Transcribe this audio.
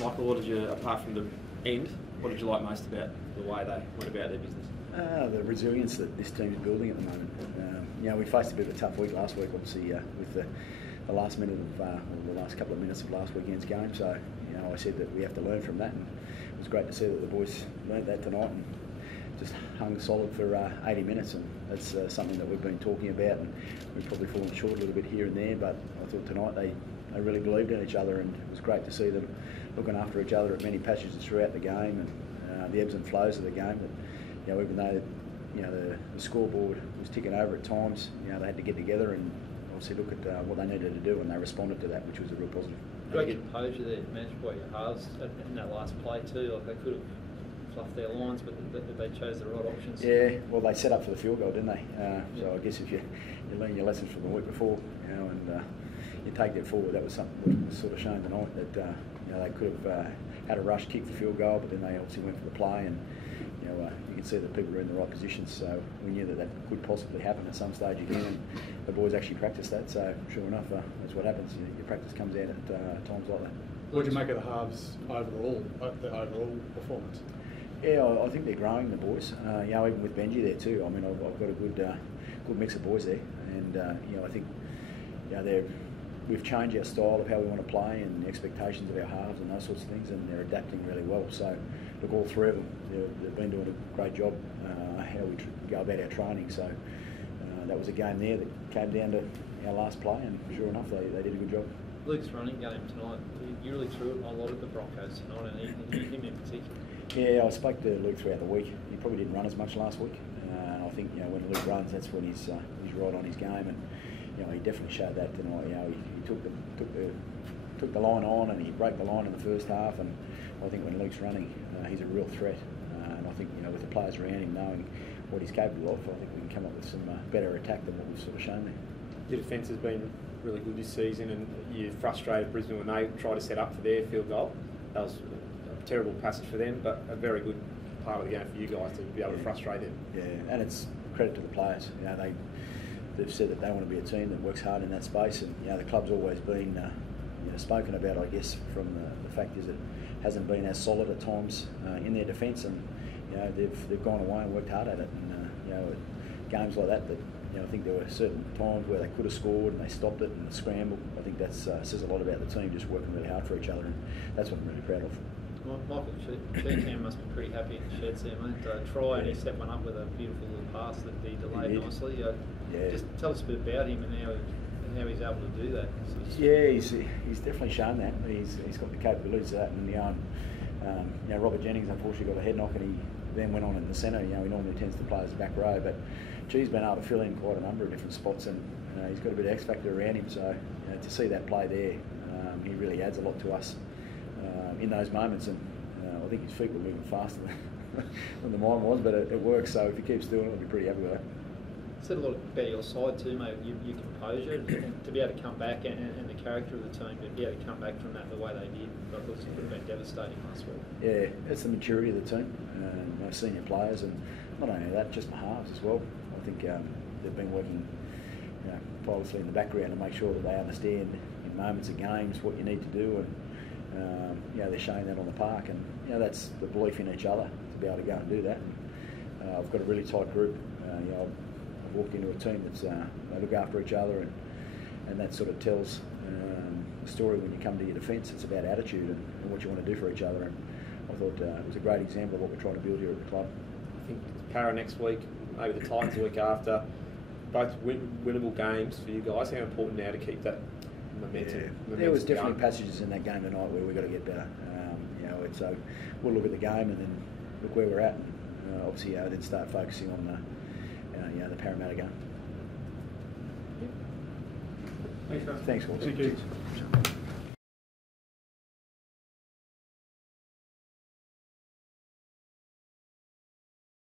Michael, what did you, apart from the end, what did you like most about the way they went about their business? The resilience that this team is building at the moment. We faced a bit of a tough week last week, obviously, with the last minute of, or the last couple of minutes of last weekend's game. So, I said that we have to learn from that, and it was great to see that the boys learnt that tonight and just hung solid for 80 minutes, and that's something that we've been talking about, and we've probably fallen short a little bit here and there, but I thought tonight they really believed in each other, and it was great to see them looking after each other at many passages throughout the game, and the ebbs and flows of the game. That, even though the scoreboard was ticking over at times, they had to get together and obviously look at what they needed to do, and they responded to that, which was a real positive. Great composure there, managed by your halves in that last play too. Like, they could have fluffed their lines, but they chose the right options. Yeah, well, they set up for the field goal, didn't they? So I guess if you learn your lessons from the week before, and you take that forward, that was something that was sort of shown tonight, that they could have had a rush kick for field goal, but then they obviously went for the play, and you can see that people were in the right positions, so we knew that could possibly happen at some stage again, and the boys actually practiced that, so sure enough, that's what happens. Your practice comes out at times like that. What did you make of the halves overall, the overall performance? Yeah, I think they're growing, the boys. Even with Benji there too. I mean, I've got a good mix of boys there, and I think we've changed our style of how we want to play and the expectations of our halves and those sorts of things, and they're adapting really well. So, look, all three of them, they've been doing a great job how we go about our training. So that was a game there that came down to our last play, and sure enough, they did a good job. Luke's running game tonight, you really threw it a lot at the Broncos tonight, and him in particular. Yeah, I spoke to Luke throughout the week. He probably didn't run as much last week, and I think when Luke runs, that's when he's right on his game, and he definitely showed that tonight. He took the line on, and he broke the line in the first half, and I think when Luke's running, he's a real threat, and I think with the players around him knowing what he's capable of, I think we can come up with some better attack than what we've sort of shown there. Your defence has been really good this season, and you frustrated Brisbane when they tried to set up for their field goal. That was a terrible passage for them, but a very good part of the game for you guys to be able to frustrate them. Yeah, and it's credit to the players. They've said that they want to be a team that works hard in that space, and the club's always been spoken about, I guess, from the fact is it hasn't been as solid at times in their defence, and they've gone away and worked hard at it, and games like that I think there were certain times where they could have scored and they stopped it and the scramble. I think that says a lot about the team just working really hard for each other, and that's what I'm really proud of. Michael, Cam must be pretty happy in the sheds there, mate. Try, and he set one up with a beautiful little pass that he delayed nicely. Just tell us a bit about him and how he's able to do that. Yeah, he's definitely shown that. He's got the capabilities of that, and Robert Jennings unfortunately got a head knock, and he then went on in the centre. He normally tends to play as back row, but he's been able to fill in quite a number of different spots, and he's got a bit of X factor around him. So to see that play there, he really adds a lot to us in those moments, and I think his feet were moving faster than the mine was, but it works. So if he keeps doing it, I'll be pretty happy with that. Said a lot about your side too, mate. Your composure, and to be able to come back, and the character of the team, to be able to come back from that the way they did, I thought it would have been devastating last week. Yeah, it's the maturity of the team, my senior players, and not only that, just my halves as well. I think they've been working tirelessly in the background to make sure that they understand in moments of games what you need to do, and they're showing that on the park, and that's the belief in each other to be able to go and do that. And, I've got a really tight group. I've walked into a team that's they look after each other, and that sort of tells the story when you come to your defence. It's about attitude and what you want to do for each other. And I thought it was a great example of what we're trying to build here at the club. I think Para next week, maybe the Titans the week after, both winnable games for you guys. How important now to keep that momentum? There was definitely passages in that game tonight where we've got to get better. So we'll look at the game and then look where we're at. And, obviously, then start focusing on the Parramatta game. Thanks, guys. Thanks, Walter. Thank you.